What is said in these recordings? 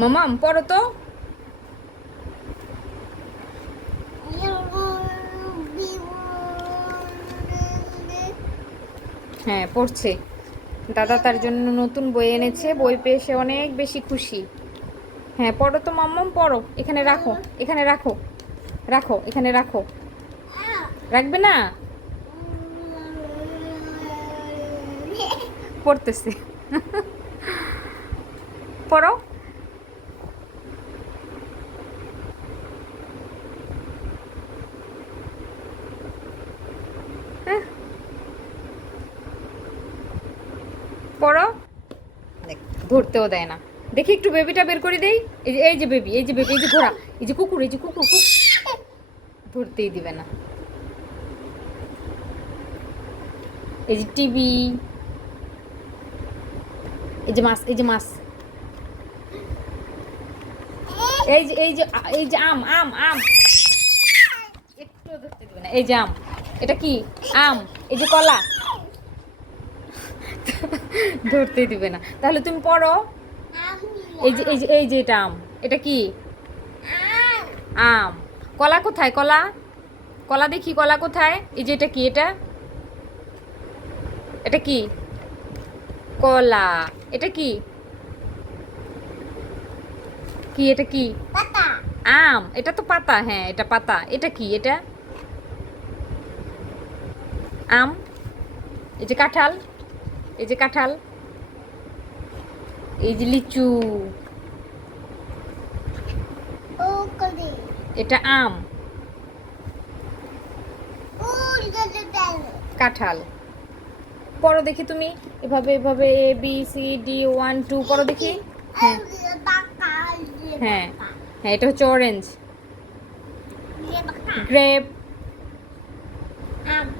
মামাম পড়ো তো। হ্যাঁ পড়ছে, দাদা তার জন্য নতুন বই এনেছে, বই পেয়ে সে অনেক বেশি খুশি। হ্যাঁ পড়ো তো মাম্মাম, পড়ো। এখানে রাখো, এখানে রাখো, রাখো এখানে রাখো। রাখবে না? পড়তেছে। পড়ো। হ্যাঁ পড়ো। দেখ, ধরতেও দেয় না। দেখি একটু বেবিটা বের করে দেই। এই যে বেবি, এই যে বেবি, এই যে ঘোড়া, এই যে কুকুর, এই যে কুকুর, ধরতেই দিবে না। এই যে টিভি, এই যে মাছ, এই যে মাছ, এই যে এই যে আম আম আম, একটু ধরতে দিবে না। এই যে আম, এটা কি? আম। এই যে কলা, ধরতেই দিবে না। তাহলে তুমি পড়ো। এই যে এটা আম, এটা কি? আম। কলা কোথায়? কলা, কলা দেখি, কলা কোথায়? এই যে এটা কি? এটা, এটা কি? কলা। এটা কি? কি এটা কি? আম। এটা তো পাতা, হ্যাঁ এটা পাতা। এটা কি? এটা আম। এই যে কাঁঠাল, এই যে কাঁঠাল, এই যে লিচু, এটা আম, কাঁঠাল। পড়ো দেখি তুমি, এভাবে এভাবে এ বি সি ডি 1 2 পড়ো দেখি। হ্যাঁ হ্যাঁ হ্যাঁ, এটা হচ্ছে অরেঞ্জ। গ্রেপ,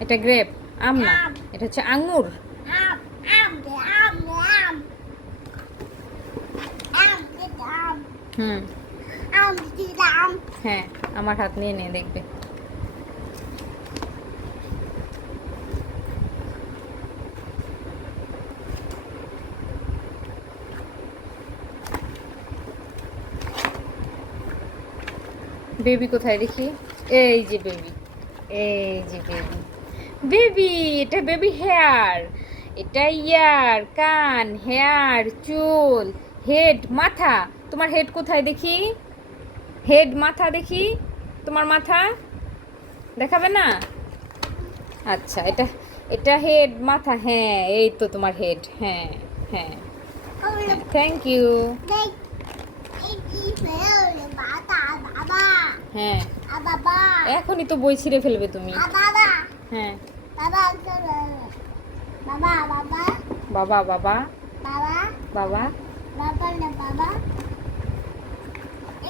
এটা গ্রেপ, আম না, এটা হচ্ছে আঙ্গুর। হুম হ্যাঁ, আমার হাত নিয়ে নিয়ে দেখবে। বেবি কোথায় দেখি? এই যে বেবি, এই যে বেবি, বেবি এটা বেবি হেয়ার, এটা ইয়ার, কান, হেয়ার, চুল, হেড, মাথা। তোমার হেড কোথায় দেখি? হেড, মাথা দেখি, তোমার মাথা দেখাবে না? আচ্ছা, এটা এটা হেড, মাথা, হ্যাঁ এই তো তোমার হেড। হ্যাঁ হ্যাঁ, থ্যাংক ইউ। হ্যাঁ, এখনই তো বই ছিঁড়ে ফেলবে তুমি। হ্যাঁ, বাবা বাবা বাবা, বাবা,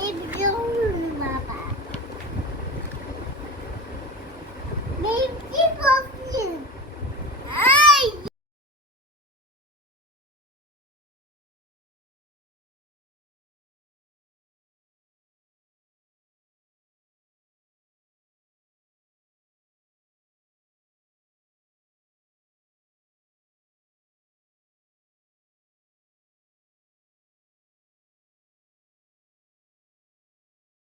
এই ভিডিও বাবা।